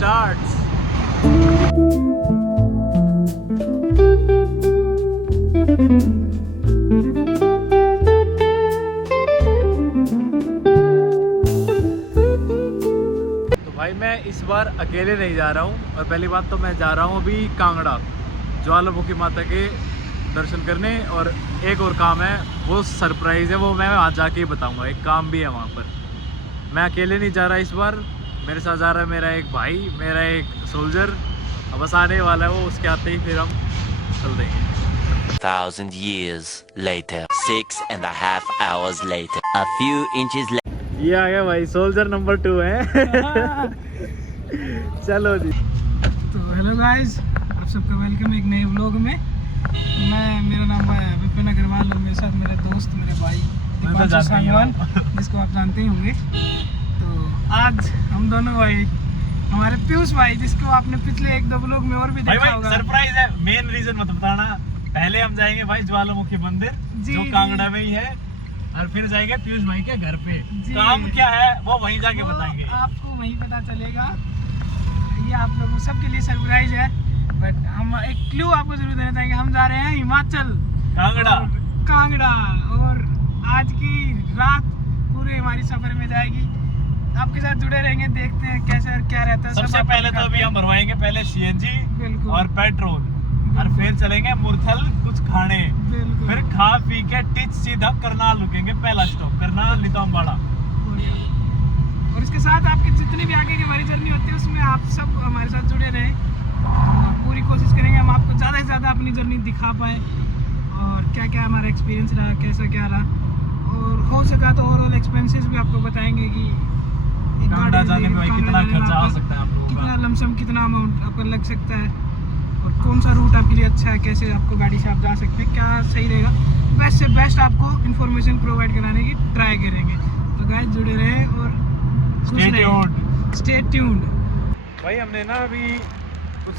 starts. तो भाई मैं इस बार अकेले नहीं जा रहा हूँ, और पहली बात तो मैं जा रहा हूँ अभी कांगड़ा ज्वालामुखी माता के दर्शन करने, और एक और काम है, वो सरप्राइज़ है, वो मैं वहाँ जाके ही बताऊँगा। एक काम भी है वहाँ पर। मैं अकेले नहीं जा रहा इस बार, मेरे साथ जा रहा है मेरा एक भाई, मेरा एक सोल्जर। अब बस आने वाला है वो, उसके आते ही फिर हम चल देंगे। 1,000 years later, 6.5 hours later, a few inches later. ये आ गया भाई, सोल्जर नंबर 2 है। चलो जी। तो हेलो गाइस, आप सबका वेलकम एक नए व्लॉग में। मेरा नाम है विपिन अग्रवाल, और मेरे साथ मेरे दोस्त, मेरे भाई दीपांशु सांगवान, जिसको आप जानते ही होंगे। तो आज हम दोनों भाई, हमारे पीयूष भाई, जिसको आपने पिछले 1-2 व्लॉग में और भी देखा होगा। सरप्राइज है, मेन रीजन मत बताना। पहले हम जाएंगे भाई ज्वालामुखी मंदिर, जो कांगड़ा में ही है, और फिर जाएंगे पीयूष भाई के घर पे। काम क्या है वो वहीं जाके बताएंगे, आपको वहीं पता चलेगा। ये आप लोगों सबके लिए सरप्राइज है, बट हम एक क्लू आपको जरूर देना चाहेंगे। हम जा रहे हैं हिमाचल, कांगड़ा, और आज की रात पूरे हमारी सफर में जाएगी। आपके साथ जुड़े रहेंगे, देखते हैं कैसे और क्या रहता है। सबसे पहले तो अभी हम भरवाएंगे पहले सीएनजी और पेट्रोल, और फिर चलेंगे मुरथल कुछ खाने, फिर खा पी के टिच सीधा करनाल रुकेंगे। पहला स्टॉप करनाल लितोंबाड़ा। और इसके साथ आपके जितनी भी आगे की हमारी जर्नी होती है, उसमें आप सब हमारे साथ जुड़े रहें। पूरी कोशिश करेंगे हम आपको ज़्यादा से ज़्यादा अपनी जर्नी दिखा पाए, और क्या क्या हमारा एक्सपीरियंस रहा, कैसा क्या रहा, और हो सका तो ओवरऑल एक्सपेंसेस भी आपको बताएंगे कि कांगड़ा जाने में भाई कितना खर्चा आ सकता है आप लोगों का, कितना लमसम, कितना अमाउंट आपको लग सकता है, और कौन सा रूट आपके लिए अच्छा है, कैसे आपको गाड़ी से आप जा सकते हैं, क्या सही रहेगा। बेस्ट से बेस्ट आपको इन्फॉर्मेशन प्रोवाइड कराने की ट्राई करेंगे। तो गाइस जुड़े रहे और स्टे ट्यून्ड। भाई हमने ना अभी कुछ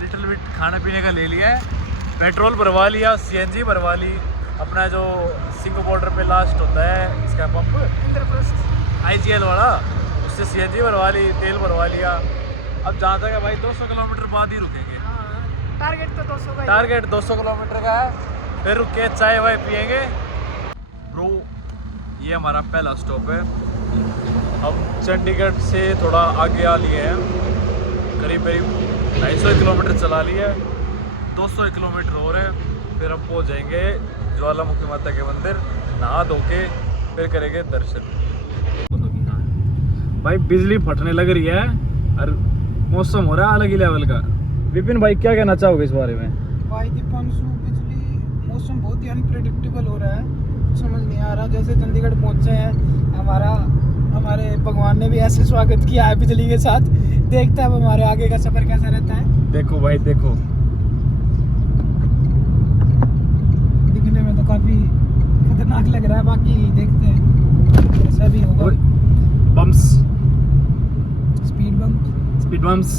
लिटिल बिट खाना पीने का ले लिया है, पेट्रोल भरवा लिया, सीएनजी भरवा ली, अपना जो सिंह बॉर्डर पे लास्ट होता है इसका पंप इंद्रप्रस्थ आईजीएल वाला, उससे सीएनजी भरवा ली, तेल भरवा लिया। अब जहाँ तक है भाई 200 किलोमीटर बाद ही रुकेंगे। टारगेट तो 200 का, टारगेट 200 किलोमीटर का है, फिर रुक के चाय वाय पियेंगे। ब्रो ये हमारा पहला स्टॉप है। हम चंडीगढ़ से थोड़ा आगे आ लिए हैं, करीब 250 किलोमीटर चला लिया है, 200 किलोमीटर और है, फिर हम पहुंच जाएंगे ज्वालामुखी माता के मंदिर। नहा धो के फिर करेंगे दर्शन। भाई बिजली फटने लग रही है, और मौसम हो रहा है अलग ही लेवल का। विपिन भाई क्या कहना चाहोगे इस बारे में? भाई दीपांशु, बिजली, मौसम बहुत ही अनप्रेडिक्टेबल हो रहा है, समझ नहीं आ रहा। जैसे चंडीगढ़ पहुंचे हैं, हमारे भगवान ने भी ऐसे स्वागत किया है बिजली के साथ। देखते हैं अब हमारे आगे का सफर कैसा रहता है। देखो भाई देखो, दिखने में तो काफी खतरनाक लग रहा है, बाकी देखते हैं कैसा भी होगा। Bumps, speed bumps.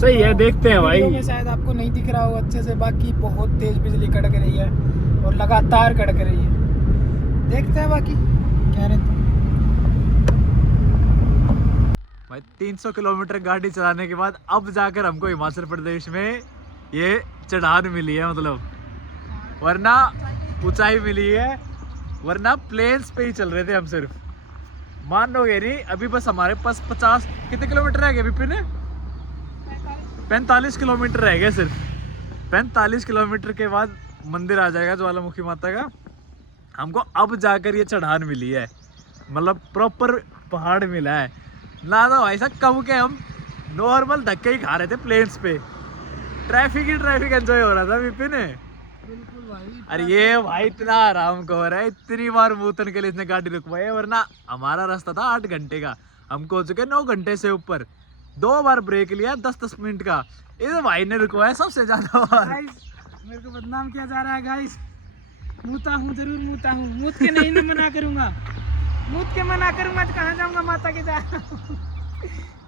सही है, देखते हैं भाई। में शायद आपको नहीं दिख रहा हो अच्छे से, बाकी बहुत तेज बिजली कड़क रही है, और लगातार कड़क रही है। देखते हैं बाकी क्या रहता है। भाई 300 किलोमीटर गाड़ी चलाने के बाद अब जाकर हमको हिमाचल प्रदेश में ये चढ़ान मिली है, मतलब वरना ऊंचाई मिली है, वरना प्लेन्स पे ही चल रहे थे हम सिर्फ। मान लोगे नहीं, अभी बस हमारे पास 50 कितने किलोमीटर रह गए विपिन? 45 किलोमीटर रह गए सिर्फ। 45 किलोमीटर के बाद मंदिर आ जाएगा ज्वालामुखी माता का। हमको अब जाकर ये चढ़ान मिली है, मतलब प्रॉपर पहाड़ मिला है ना। तो भाई साहब कब के हम नॉर्मल धक्के ही खा रहे थे प्लेन्स पे, ट्रैफिक एंजॉय हो रहा था विपिन। बिल्कुल भाई। अरे ये भाई इतना आराम को हो रहा है, इतनी बार मूतन के लिए इसने गाड़ी रुकवाई है, वरना हमारा रास्ता था 8 घंटे का, हमको हो चुके 9 घंटे से ऊपर। 2 बार ब्रेक लिया 10-10 मिनट का, इस भाई ने रुकवाया सबसे ज्यादा बार। मेरे को बदनाम किया जा रहा है गाइस। मूता हूँ, जरूर मूता हूँ, मूत के नहीं मैं मना करूँगा, मूत के मना करूँगा तो कहाँ जाऊँगा, माता के जा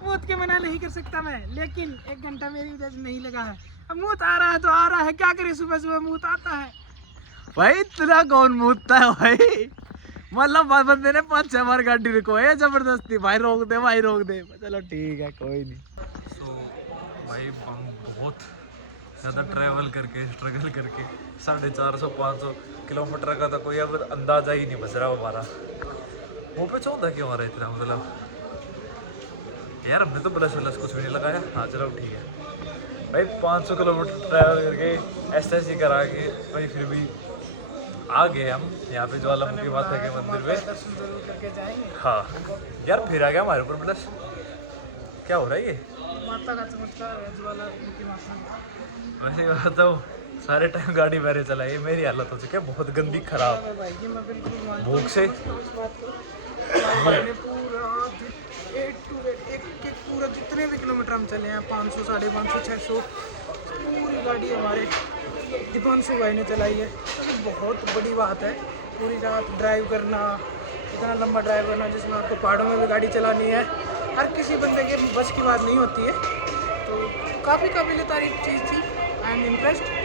मूत के मना नहीं कर सकता मैं, लेकिन 1 घंटा मेरी वजह से नहीं लगा है। अब मूत आ रहा है तो आ रहा है, क्या करे, सुबह सुबह मूत आता है। भाई इतना कौन मूतता है भाई, मतलब बंदे ने 5-6 बार गाड़ी रुकवाई जबरदस्ती, भाई रोक दे भाई रोक दे, चलो ठीक है कोई नहीं। सो भाई हम बहुत ज़्यादा ट्रैवल करके स्ट्रगल करके 450-500 किलोमीटर का तो कोई अब अंदाज़ा ही नहीं बच रहा हमारा। वो पे चौंधा क्यों आ रहा है इतना, मतलब यार हमने तो ब्लश व्लश कुछ भी नहीं लगाया। हाँ चलो ठीक है भाई, 500 किलोमीटर ट्रैवल करके ऐसे करा के भाई फिर भी आ गए हम यहाँ पे ज्वालामुखी माता के मंदिर पे। दर्शन जरूर करके जाएंगे। हाँ यार फिर आ गया हमारे ऊपर ब्लश, क्या हो रहा है ये? माता का चमत्कार है, ज्वालामुखी माता। वैसे बताओ सारे टाइम गाड़ी मेरे चलाई, मेरी हालत हो चुकी है बहुत गंदी खराब भाई ये मैं बिल्कुल मानता भूख से। मैंने पूरा एक पूरा जितने भी किलोमीटर हम चले हैं 500, 550, 600 पूरी गाड़ी हमारे दीपांशु भाई ने चलाई है। तो बहुत बड़ी बात है पूरी रात ड्राइव करना, इतना लंबा ड्राइव करना जिसमें आपको पहाड़ों में भी गाड़ी चलानी है, हर किसी बंदे के बस की बात नहीं होती है। तो काफ़ी काबिल तारीफ चीज़ थी, आई एम इम्प्रेस्ड।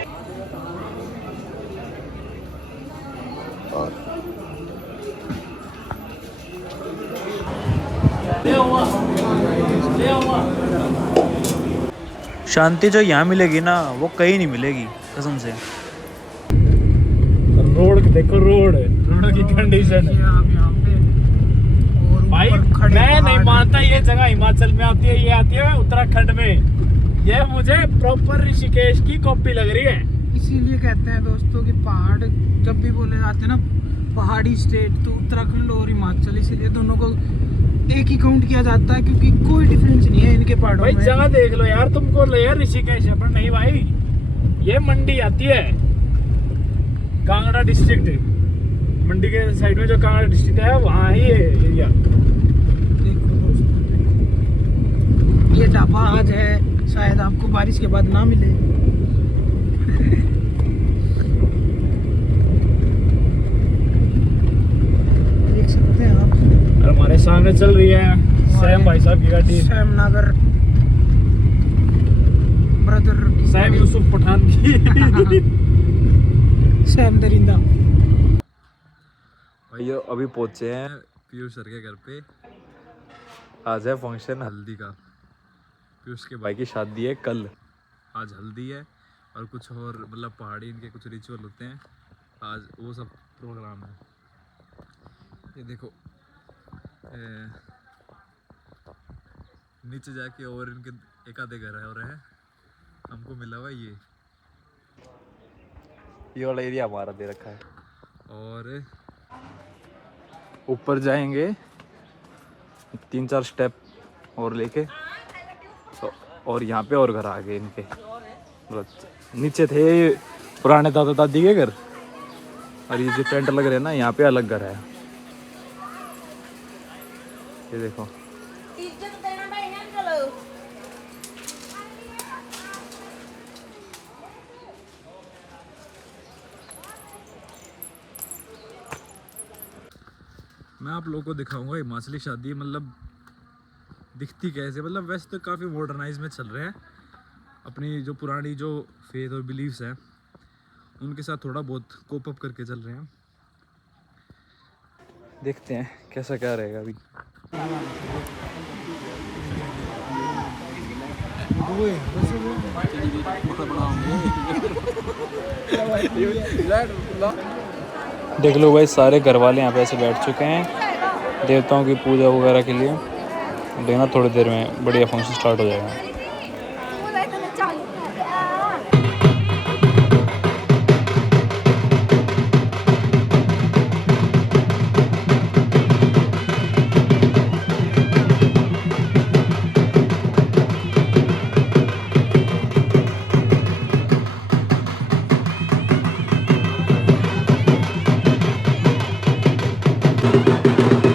शांति जो यहाँ मिलेगी ना वो कहीं नहीं मिलेगी कसम से। रोड देखो, रोड की कंडीशन है आप यहाँ पे और भाई। ऊपर खड़े मैं नहीं पहाड़। मानता ये जगह हिमाचल में आती है, ये आती है उत्तराखंड में। ये मुझे प्रॉपर ऋषिकेश की कॉपी लग रही है। इसीलिए कहते हैं दोस्तों कि पहाड़ जब भी बोले जाते हैं ना पहाड़ी स्टेट, तो उत्तराखंड और हिमाचल इसीलिए दोनों को एक ही काउंट किया जाता है, क्योंकि कोई डिफरेंस नहीं है इनके पहाड़ों भाई में। जगह देख लो यार, तुमको ले यार ऋषिकेश है पर नहीं भाई, ये मंडी आती है कांगड़ा डिस्ट्रिक्ट। मंडी के साइड में जो कांगड़ा डिस्ट्रिक्ट है वहाँ ही है एरिया। देखो दोस्तों, ये ढाबा आज है, शायद आपको बारिश के बाद ना मिले। देख सकते हैं आप, और हमारे सामने चल रही है सैम भाई साहब की गाड़ी, सैम नागर ब्रदर, सैम यूसुफ पठान की। सैम दरिंदा। भैया अभी पहुंचे हैं पीयूष सर के घर पे। आज है फंक्शन हल्दी का, पीयूष के भाई की शादी है कल, आज हल्दी है और कुछ और मतलब पहाड़ी इनके कुछ रिचुअल होते हैं आज, वो सब प्रोग्राम है। ये देखो नीचे जाके और इनके एक आधे घर है और है, हमको मिला हुआ ये वाला एरिया हमारा दे रखा है। और ऊपर जाएंगे 3-4 स्टेप और लेके और यहाँ पे और घर आ गए इनके। नीचे थे पुराने दादा दादी के घर, और ये जो टेंट लग रहे हैं ना यहाँ पे अलग घर है। ये देखो मैं आप लोगों को दिखाऊंगा हिमाचली शादी मतलब दिखती कैसे। मतलब वैसे तो काफ़ी मॉडर्नाइज में चल रहे हैं, अपनी जो पुरानी जो फेथ और बिलीव्स हैं उनके साथ थोड़ा बहुत कोप अप करके चल रहे हैं। देखते हैं कैसा क्या रहेगा अभी। देख लो भाई सारे घर वाले यहाँ पे ऐसे बैठ चुके हैं देवताओं की पूजा वगैरह के लिए। देखना थोड़ी देर में बढ़िया फंक्शन स्टार्ट हो जाएगा।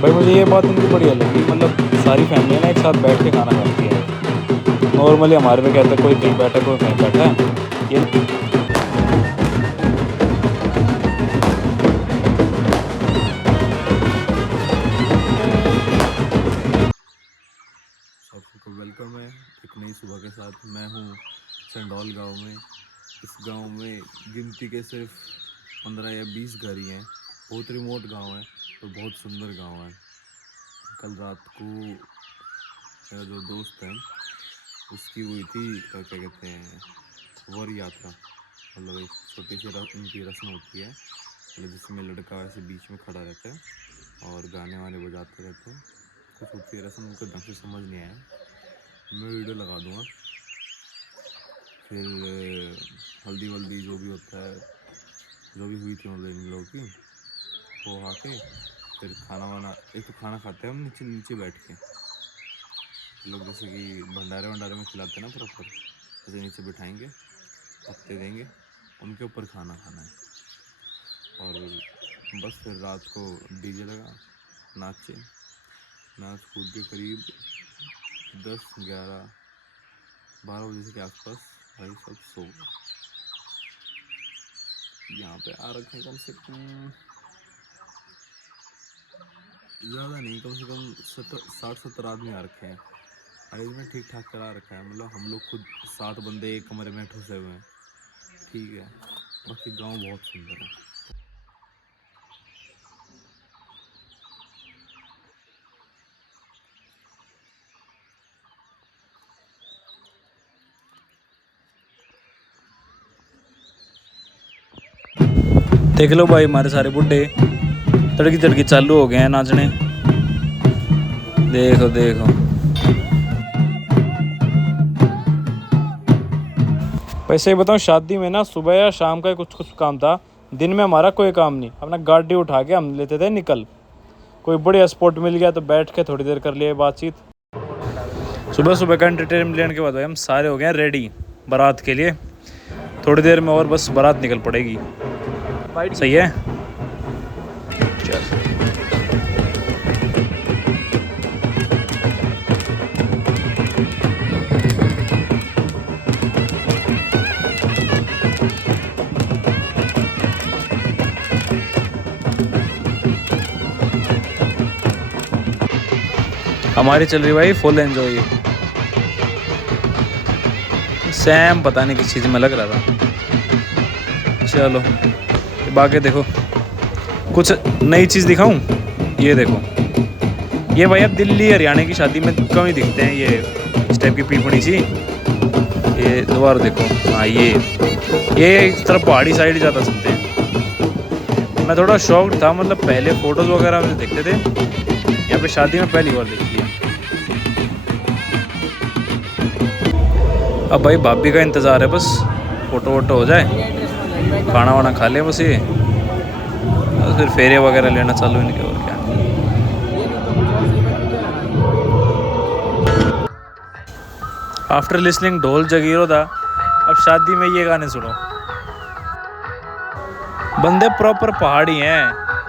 भाई मुझे ये बात उनकी बढ़िया लगी, मतलब सारी फैमिली ना एक साथ बैठ के खाना खाती है। नॉर्मली हमारे में कहते हैं कोई कहीं बैठा कोई कहीं बैठा है। ये सबको वेलकम है एक नई सुबह के साथ। मैं हूँ चंडौल गांव में। इस गांव में गिनती के सिर्फ 15 या 20 घर ही हैं बहुत रिमोट गांव है और बहुत सुंदर गांव है। कल रात को मेरा जो दोस्त है उसकी हुई थी क्या कहते हैं वर यात्रा, मतलब एक छोटी सी उनकी रस्म होती है, मतलब जिसमें लड़का ऐसे बीच में खड़ा रहता है और गाने वाने बजाते रहते हैं। कुछ होती है रस्म, उनको ढंग से समझ नहीं आया, मैं वीडियो लगा दूँगा। फिर हल्दी वल्दी जो भी होता है, जो भी हुई थी मतलब इन लोगों की, वो आके फिर खाना वाना, एक तो खाना खाते हैं हम नीचे नीचे बैठ के, लोग जैसे कि भंडारे वंडारे में खिलाते हैं ना प्रॉपर, ऐसे नीचे बिठाएंगे, पत्ते देंगे, उनके ऊपर खाना खाना है। और बस फिर रात को डीजे लगा, नाचे, नाच कूद के करीब 10, 11, 12 बजे के आसपास भाई सब सो गए। यहाँ पे आ रखे हैं कम से कम, ज़्यादा नहीं, कम से कम 60-70 आदमी आ रखे हैं। अरेंजमेंट ठीक ठाक करा रखा है, मतलब हम लोग खुद 7 बंदे एक कमरे में ठुसे हुए हैं, ठीक है। बाकी गांव बहुत सुंदर है। देख लो भाई, हमारे सारे बुड्ढे तड़की तड़की चालू हो गए हैं नाचने। देखो देखो, वैसे ही बताऊँ, शादी में ना सुबह या शाम का कुछ कुछ काम था, दिन में हमारा कोई काम नहीं। अपना गाड़ी उठा के हम लेते थे निकल, कोई बढ़िया स्पॉट मिल गया तो बैठ के थोड़ी देर कर लिए बातचीत। सुबह सुबह का एंटरटेनमेंट लेने के बाद भाई हम सारे हो गए रेडी बारात के लिए। थोड़ी देर में और बस बारात निकल पड़ेगी। सही है, चल। हमारी चल रही भाई फुल एंजॉय। सैम पता नहीं किस चीज़ में लग रहा था। चलो बाकी देखो, कुछ नई चीज़ दिखाऊं। ये देखो, ये भाई अब दिल्ली हरियाणा की शादी में कम ही दिखते हैं ये इस टाइप की पीपड़ी सी। ये दोबारा देखो, हाँ ये इस तरफ पहाड़ी साइड ज़्यादा चलते हैं। मैं थोड़ा शौक था, मतलब पहले फ़ोटोज़ वगैरह में देखते थे, यहाँ पे शादी में पहली बार देखी है। अब भाई भाभी का इंतज़ार है, बस फ़ोटो वोटो हो जाए, खाना वाना खा ले बस, ये बस फिर फेरे वगैरह लेना चालू इनके, और क्या। आफ्टर लिसनिंग ढोल जगीरो था, अब शादी में ये गाने सुनो। बंदे प्रॉपर पहाड़ी हैं,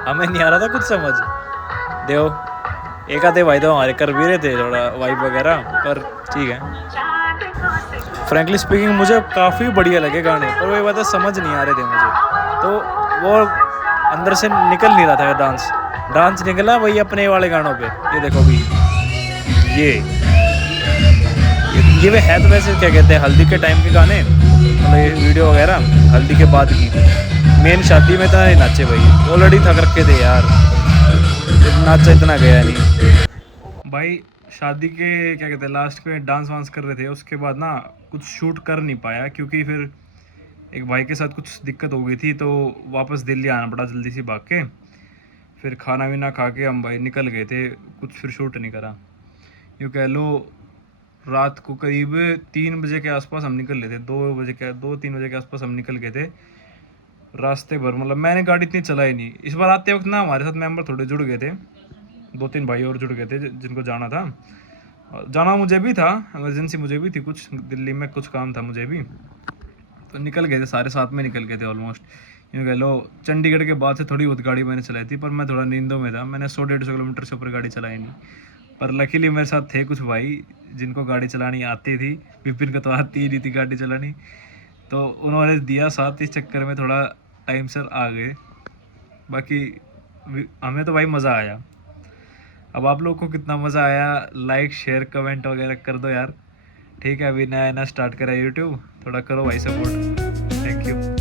हमें नहीं आ रहा था कुछ समझ। देखो एक आधे भाई तो हमारे कर भी रहे थे थोड़ा वाइब वगैरह, पर ठीक है। फ्रैंकली स्पीकिंग मुझे काफ़ी बढ़िया लगे गाने, पर वही बात है समझ नहीं आ रहे थे मुझे, तो वो अंदर से निकल नहीं रहा था। डांस निकला वही अपने वाले गानों पे। ये देखो भी, ये वे है तो वैसे क्या कहते हैं हल्दी के टाइम के गाने, मतलब ये वीडियो वगैरह हल्दी के बाद की। मेन शादी में तो नहीं नाचे भाई, ऑलरेडी थक रखे थे यार, नाचा इतना गया नहीं भाई। शादी के क्या कहते हैं लास्ट में डांस वांस कर रहे थे, उसके बाद ना कुछ शूट कर नहीं पाया, क्योंकि फिर एक भाई के साथ कुछ दिक्कत हो गई थी, तो वापस दिल्ली आना पड़ा जल्दी से भाग के। फिर खाना वीना खा के हम भाई निकल गए थे, कुछ फिर शूट नहीं करा। यूँ कह लो रात को करीब 3 बजे के आसपास हम निकल गए थे, 2-3 बजे के आसपास हम निकल गए थे। रास्ते भर मतलब मैंने गाड़ी इतनी चलाई नहीं। इस बार आते वक्त ना हमारे साथ मेंबर थोड़े जुड़ गए थे, 2-3 भाई और जुड़ गए थे जिनको जाना था। जाना मुझे भी था, इमरजेंसी मुझे भी थी, कुछ दिल्ली में कुछ काम था मुझे भी, तो निकल गए थे सारे साथ में निकल गए थे ऑलमोस्ट। यूँ कह लो चंडीगढ़ के बाद से थोड़ी बहुत गाड़ी मैंने चलाई थी, पर मैं थोड़ा नींदों में था, मैंने 100-150 किलोमीटर से ऊपर गाड़ी चलाई नहीं। पर लकीली मेरे साथ थे कुछ भाई जिनको गाड़ी चलानी आती थी। विपिन को तो आती ही नहीं थी गाड़ी चलानी, तो उन्होंने दिया साथ, इस चक्कर में थोड़ा टाइम से आ गए। बाकी हमें तो भाई मज़ा आया। अब आप लोगों को कितना मज़ा आया, लाइक शेयर कमेंट वगैरह कर दो यार, ठीक है। अभी नया नया स्टार्ट करा यूट्यूब, थोड़ा करो भाई सपोर्ट। Thank you.